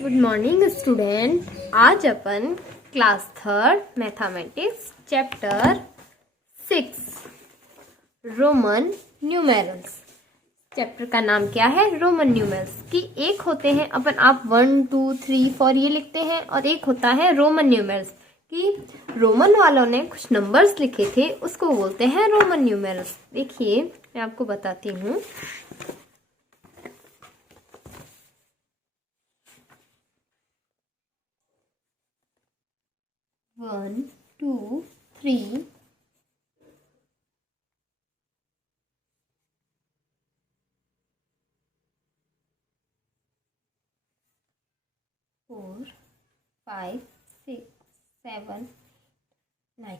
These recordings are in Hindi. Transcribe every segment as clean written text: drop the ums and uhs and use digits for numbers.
Good morning student. आज अपन class third mathematics chapter 6 Roman numerals. Chapter का नाम क्या है? Roman numerals. कि एक होते हैं अपन आप 1 2 3 4 ये लिखते हैं और एक होता है रोमन न्यूमेरल्स। कि रोमन वालों ने कुछ नंबर्स लिखे थे उसको बोलते हैं रोमन न्यूमेरल्स। देखिए मैं आपको बताती हूँ। 1 2 3 4 5 6 7 9।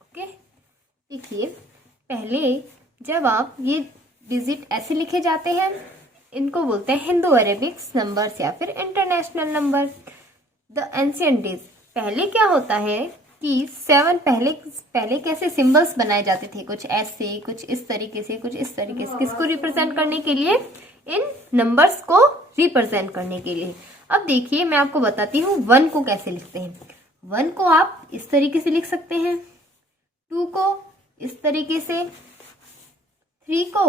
ओके, देखिए पहले जब आप ये डिजिट ऐसे लिखे जाते हैं इनको बोलते हैं हिंदू अरेबिक्स नंबर्स या फिर international number. The ancient days, पहले क्या होता है कि 7 पहले कैसे सिंबल्स बनाए जाते थे, कुछ ऐसे कुछ इस तरीके से कुछ इस तरीके से, किसको रिप्रेजेंट करने के लिए? इन नंबर्स को रिप्रेजेंट करने के लिए। अब देखिए मैं आपको बताती हूँ 1 को कैसे लिखते हैं। 1 को आप इस तरीके से लिख सकते हैं, 2 को इस तरीके से, 3 को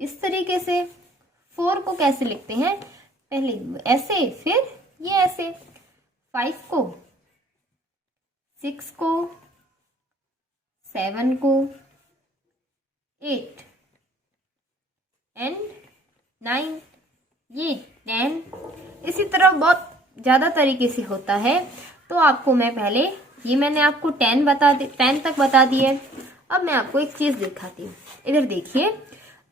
इस तरीके से, 4 को कैसे लिखते हैं? पहले ऐसे फिर ये ऐसे, 5 को, 6 को, 7 को, 8 एंड 9, ये 10। इसी तरह बहुत ज़्यादा तरीके से होता है। तो आपको मैं पहले ये मैंने आपको 10 तक बता दिए। अब मैं आपको एक चीज़ दिखाती हूँ। इधर देखिए,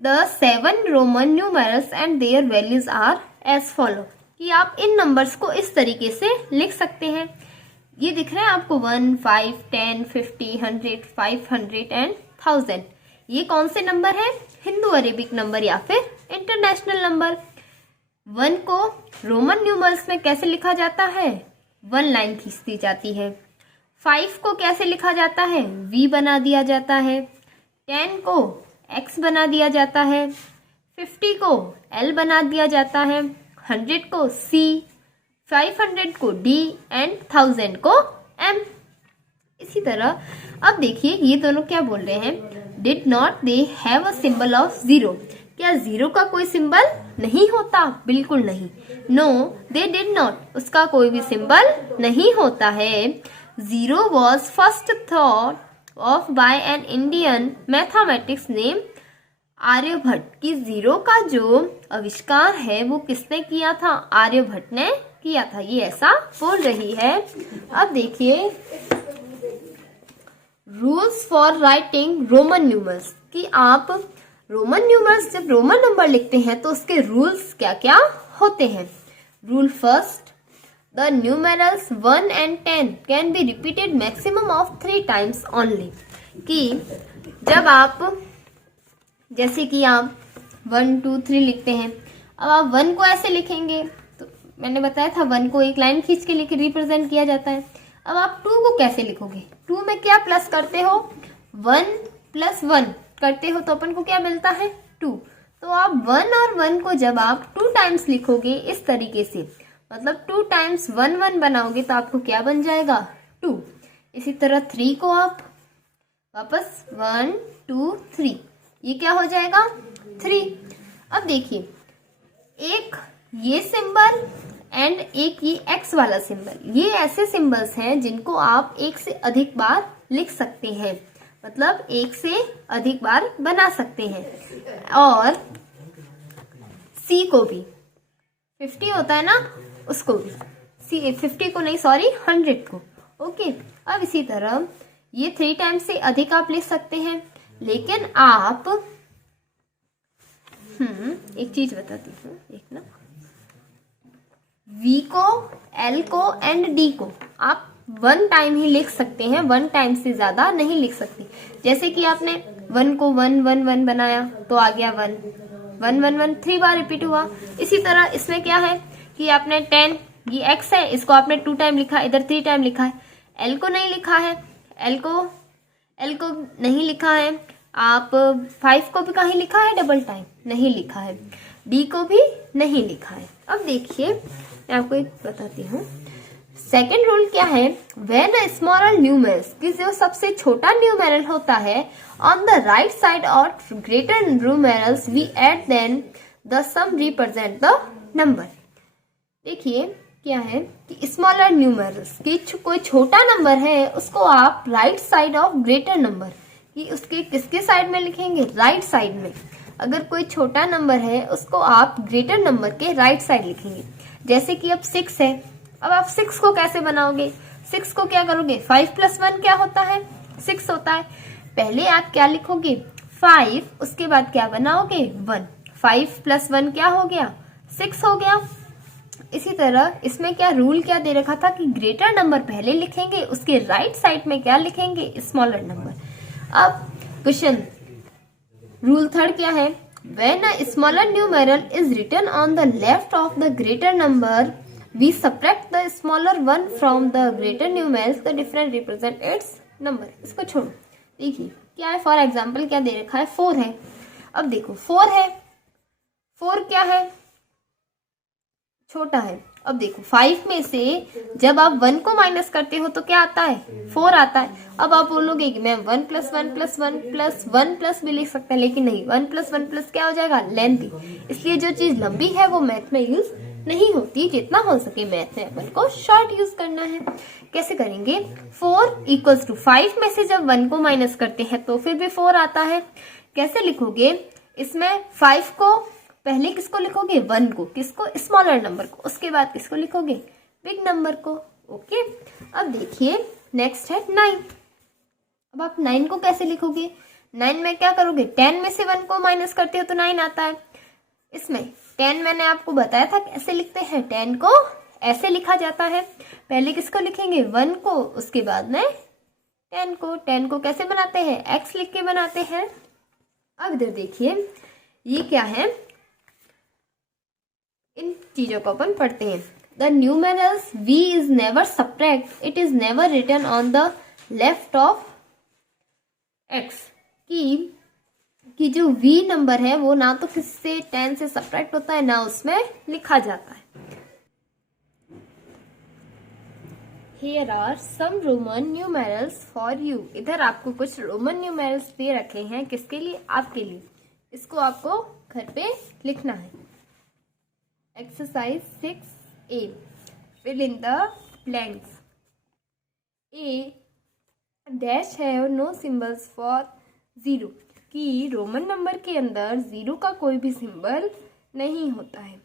the 7 Roman numerals and their values are as follow. कि आप इन नंबर्स को इस तरीके से लिख सकते हैं। ये दिख रहा है आपको 1 5 10 50 100 500 एंड 1000। ये कौन से नंबर है? हिंदू अरेबिक नंबर या फिर इंटरनेशनल नंबर। 1 को रोमन न्यूमरल्स में कैसे लिखा जाता है? 1 लाइन खींच दी जाती है। 5 को कैसे लिखा जाता है? V बना दिया जाता है। 10 को X बना दिया जाता है। 50 को L बना दिया जाता है। 100 को C, 500 को D एंड 1000 को M। इसी तरह अब देखिए ये दोनों क्या बोल रहे हैं? Did not they have a symbol of zero. क्या जीरो का कोई सिंबल नहीं होता? बिल्कुल नहीं। नो दे डिड नॉट, उसका कोई भी सिंबल नहीं होता है। Zero was first thought of by an Indian mathematics name Aryabhata. की जीरो का जो आविष्कार है वो किसने किया था? आर्यभट्ट ने किया था। ये ऐसा बोल रही है। अब देखिए rules for writing Roman numerals. कि आप रोमन न्यूमरल्स जब रोमन नंबर लिखते हैं तो उसके रूल्स क्या क्या होते हैं? Rule first, the numerals 1 and 10 can be repeated maximum of 3 times only. कि जब आप जैसे कि आप 1 2 3 लिखते हैं, अब आप 1 को ऐसे लिखेंगे तो मैंने बताया था 1 को एक लाइन खींच के लिखे रिप्रेजेंट किया जाता है। अब आप 2 को कैसे लिखोगे? 2 में क्या प्लस करते हो? 1 + 1 करते हो तो अपन को क्या मिलता है? 2। तो आप 1 और 1 को जब आप 2 टाइम्स लिखोगे इस तरीके से, मतलब 2 टाइम्स 1 1 बनाओगे तो आपको क्या बन जाएगा? 2। इसी तरह 3 को आप वापस 1 2 3, ये क्या हो जाएगा? 3। अब देखिए एक ये सिंबल एंड एक ये एक्स वाला सिंबल, ये ऐसे सिंबल्स हैं जिनको आप एक से अधिक बार लिख सकते हैं, मतलब एक से अधिक बार बना सकते हैं। और सी को भी 50 होता है ना, उसको भी सी 50 को नहीं, सॉरी 100 को। ओके, अब इसी तरह ये 3 टाइम्स से अधिक आप लिख सकते हैं। लेकिन आप एक चीज बताती हूँ, एक ना V को, L को एंड D को आप 1 टाइम ही लिख सकते हैं, 1 टाइम से ज्यादा नहीं लिख सकते। जैसे कि आपने 1 को 1 1 1 बनाया तो आ गया 1 1 1 1, 3 बार रिपीट हुआ। इसी तरह इसमें क्या है कि आपने 10, ये x है, इसको आपने 2 टाइम लिखा, इधर 3 टाइम लिखा है। L को नहीं लिखा है, L को नहीं लिखा है। आप 5 को भी कहीं लिखा है? डबल टाइम नहीं लिखा है। D को भी नहीं लिखा है। अब देखिए मैं आपको एक बताती हूँ। सेकेंड रूल क्या है, व्हेन अ स्मॉलर न्यूमेरल्स, कि जो सबसे छोटा न्यूमेरल होता है, ऑन द राइट साइड और greater numerals we add then the sum represent the number. देखिए क्या है कि स्मॉलर न्यूमेरल्स की कोई छोटा नंबर है उसको आप right side of greater number, कि उसके किसके साइड में लिखेंगे, राइट साइड में। अगर कोई छोटा नंबर है उसको आप ग्रेटर नंबर के राइट साइड लिखेंगे। जैसे कि अब 6 है, अब आप 6 को कैसे बनाओगे, 6 को क्या करोगे, 5 + 1 क्या होता है, 6 होता है। पहले आप क्या लिखोगे, 5, उसके बाद क्या बनाओगे, 1। 5 + 1 क्या हो गया, 6 हो गया। इसी तरह इसमें क्या रूल क्या दे रखा था कि ग्रेटर नंबर पहले लिखेंगे, उसके राइट साइड में क्या लिखेंगे, स्मॉलर नंबर। अब क्वेश्चन रूल थर्ड क्या है, when a smaller numeral is written on the left of the greater number we subtract the smaller one from the greater numerals, the different represent its number. इसको छोड़ो, देखिए क्या है, फॉर एग्जाम्पल क्या दे रखा है, 4 है। अब देखो 4 है, 4 क्या है, छोटा है। अब देखो 5 में से जब आप 1 को माइनस करते हो तो क्या आता है, 4 आता है। अब आप बोलोगे कि मैं 1 + 1 + 1 + 1 प्लस भी लिख सकते हैं, लेकिन नहीं, 1 + 1 प्लस क्या हो जाएगा, लेंथी। इसलिए जो चीज लंबी है वो मैथ में यूज नहीं होती। जितना हो सके मैथ में अपन को शॉर्ट यूज करना है। कैसे करेंगे, 4 = 5 में से जब 1 को माइनस करते हैं तो फिर भी 4 आता है। कैसे लिखोगे, इसमें 5 को पहले किसको लिखोगे, 1 को, किसको, स्मॉलर नंबर को, उसके बाद किसको लिखोगे, बिग नंबर को। ओके, अब देखिए नेक्स्ट है 9। अब आप 9 को कैसे लिखोगे, 9 में क्या करोगे, 10 में से 1 को माइनस करते हो तो 9 आता है। इसमें 10 मैंने आपको बताया था कैसे लिखते हैं, 10 को ऐसे लिखा जाता है, पहले किसको लिखेंगे, 1 को, उसके बाद में 10 को। 10 को कैसे बनाते हैं, x लिख के बनाते हैं। अब इधर देखिए ये क्या है, इन चीजों को अपन पढ़ते हैं। The numerals v is never subtract, it is never written on the left of x, कि जो v नंबर है वो ना तो किससे 10 से सब्ट्रैक्ट होता है, ना उसमें लिखा जाता है। Here are some Roman numerals for you. इधर आपको कुछ रोमन न्यूमेरल्स दे रखे हैं, किसके लिए, आपके लिए। इसको आपको घर पे लिखना है। Exercise 6A, fill in the blanks. A dash है और नो सिंबल्स फॉर 0, कि रोमन नंबर के अंदर 0 का कोई भी सिंबल नहीं होता है।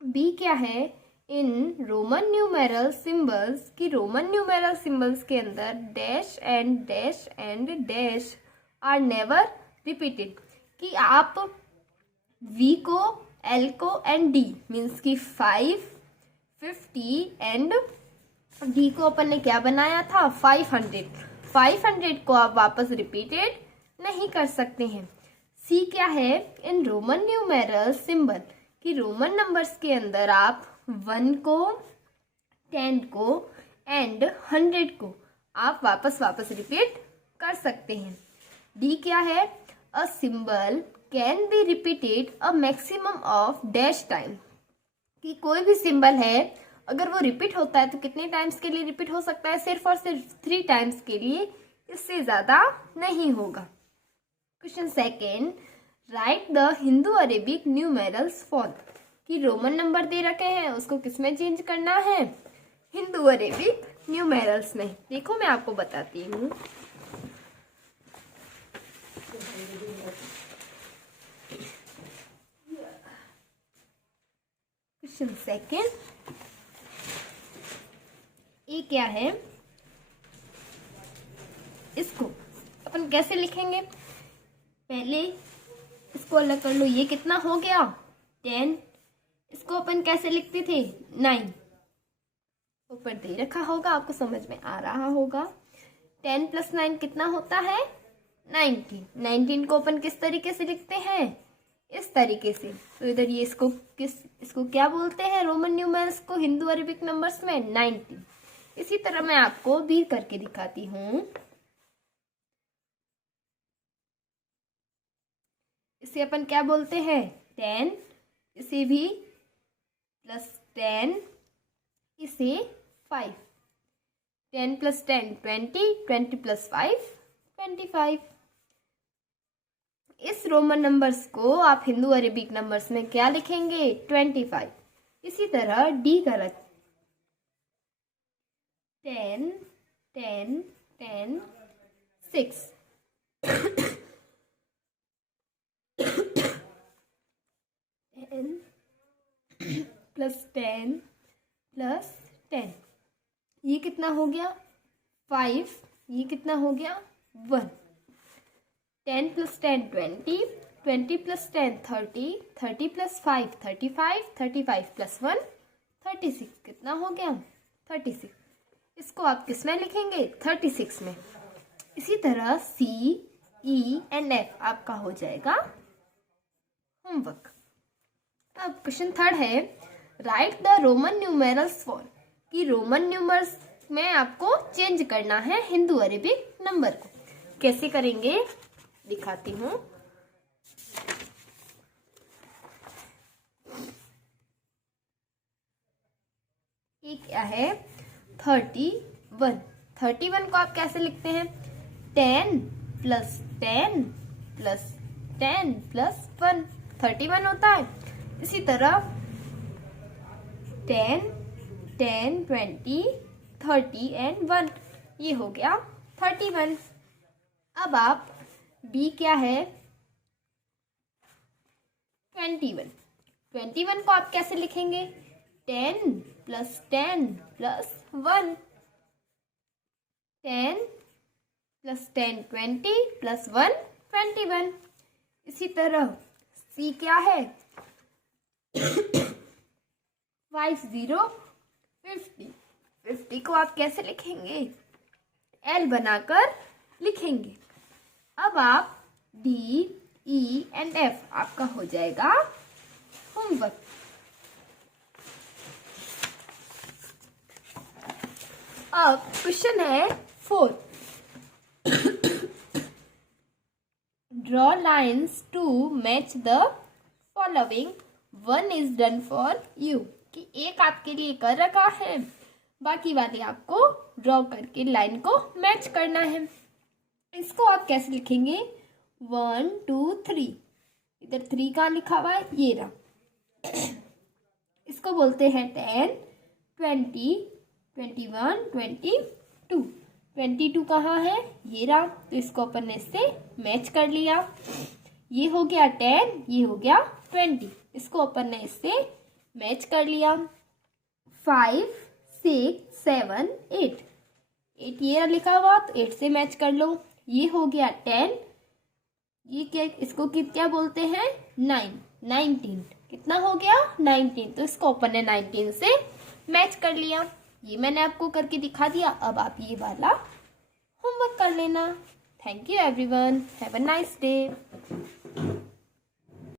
B क्या है, इन रोमन न्यूमेरल सिंबल्स, की रोमन न्यूमेरल सिंबल्स के अंदर dash and dash are never repeated, कि आप V को, L को एंड D मीन्स की 5, 50 एंड D को अपन ने क्या बनाया था, 500 को आप वापस रिपीटेड नहीं कर सकते हैं। C क्या है, इन रोमन न्यूमेरल सिंबल, कि रोमन नंबर्स के अंदर आप 1 को, 10 को एंड 100 को आप वापस रिपीट कर सकते हैं। D क्या है, a symbol can be repeated a maximum of dash time, कि कोई भी सिंबल है अगर वो रिपीट होता है तो कितने टाइम्स के लिए रिपीट हो सकता है, सिर्फ और सिर्फ 3 टाइम्स के लिए, इससे ज्यादा नहीं होगा। Question second, right the Hindu Arabic numerals for, कि रोमन नंबर दे रखे हैं उसको किसमें चेंज करना है, हिंदू अरेबिक न्यूमेरल्स में। देखो मैं आपको बताती हूँ। क्वेश्चन सेकेंड, ये क्या है, इसको अपन कैसे लिखेंगे, पहले इसको अलग कर लो, ये कितना हो गया, 10। इसको अपन कैसे लिखते थे, 9, ऊपर दे रखा होगा, आपको समझ में आ रहा होगा। 10 + 9 कितना होता है, 19। 19 को अपन किस तरीके से लिखते हैं, इस तरीके से। तो इधर ये इसको क्या बोलते हैं, रोमन न्यूमेरल्स को हिंदू अरेबिक नंबर्स में 19। इसी तरह मैं आपको भी करके दिखाती हूँ। इसे अपन क्या बोलते हैं, 10, इसे भी +10 इसे 5, 10 + 10 20, 20 + 5 25। इस रोमन नंबर्स को आप हिंदू अरेबिक नंबर्स में क्या लिखेंगे? 25। इसी तरह डी का 10 10 10 6 10 + 10 + 10, ये कितना हो गया? 5। ये कितना हो गया? 1। 10 + 10 20, 20 + 10 30, 30 + 5 35, 35 + 1 36। कितना हो गया? 36। इसको आप किस में लिखेंगे? 36 में। इसी तरह C, E and F आपका हो जाएगा होमवर्क। अब क्वेश्चन 3 है, right the Roman numerals for, कि रोमन न्यूमर्स में आपको चेंज करना है हिंदू अरेबिक नंबर को। कैसे करेंगे दिखाती हूँ। ये क्या है? 31। 31 को आप कैसे लिखते हैं? 10 + 10 + 10 + 1 31 होता है। इसी तरह 10 10 20 30 and 1, ये हो गया 31। अब आप B क्या है? 21। 21 को आप कैसे लिखेंगे? 10 + 10 + 1, 10 + 10 20 + 1 21। इसी तरह C क्या है? 50 50। 50 को आप कैसे लिखेंगे? L बनाकर लिखेंगे। अब आप D, E and F आपका हो जाएगा होमवर्क। अब क्वेश्चन है 4, draw lines to match the following, 1 is done for you, कि एक आपके लिए कर रखा है, बाकी वाले आपको ड्रॉ करके लाइन को मैच करना है। इसको आप कैसे लिखेंगे? 1 2 3, इधर 3 कहाँ लिखा हुआ है? ये रहा। इसको बोलते हैं 10 20 21 22। 22 कहाँ है? ये रहा। तो इसको अपन ने इससे मैच कर लिया। ये हो गया 10, ये हो गया 20, इसको अपन ने इससे मैच कर लिया। 5 6 7 8, 8 ये लिखा हुआ तो 8 से मैच कर लो। ये हो गया 10, ये क्या, इसको क्या बोलते हैं? 9 19, कितना हो गया? 19, तो इसको अपन ने 19 से मैच कर लिया। ये मैंने आपको करके दिखा दिया। अब आप ये वाला होमवर्क कर लेना। Thank you everyone, have a nice day.